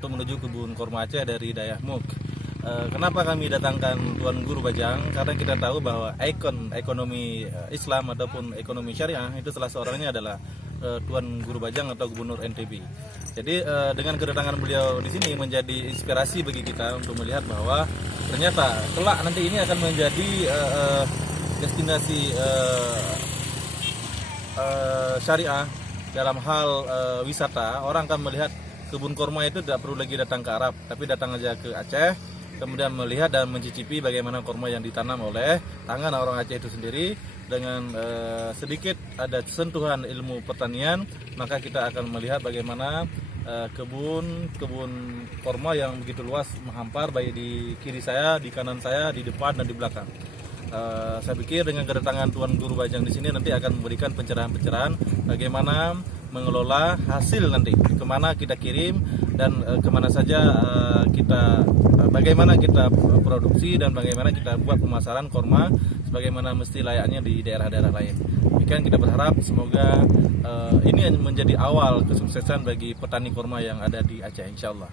untuk menuju kebun kurma Aceh dari Dayak Muk. Kenapa kami datangkan Tuan Guru Bajang? Karena kita tahu bahwa ikon ekonomi Islam ataupun ekonomi syariah itu salah seorangnya adalah Tuan Guru Bajang atau Gubernur NTB. Jadi dengan kedatangan beliau di sini menjadi inspirasi bagi kita untuk melihat bahwa ternyata kelak nanti ini akan menjadi destinasi syariah dalam hal wisata. Orang akan melihat kebun kurma itu tidak perlu lagi datang ke Arab, tapi datang aja ke Aceh, kemudian melihat dan mencicipi bagaimana kurma yang ditanam oleh tangan orang Aceh itu sendiri. Dengan sedikit ada sentuhan ilmu pertanian, maka kita akan melihat bagaimana kebun kurma yang begitu luas menghampar, baik di kiri saya, di kanan saya, di depan dan di belakang. Saya pikir dengan kedatangan Tuan Guru Bajang di sini nanti akan memberikan pencerahan-pencerahan bagaimana mengelola hasil nanti, kemana kita kirim dan kemana saja bagaimana kita produksi dan bagaimana kita buat pemasaran kurma sebagaimana mesti layaknya di daerah-daerah lain. Demikian kita berharap semoga ini menjadi awal kesuksesan bagi petani kurma yang ada di Aceh, insya Allah.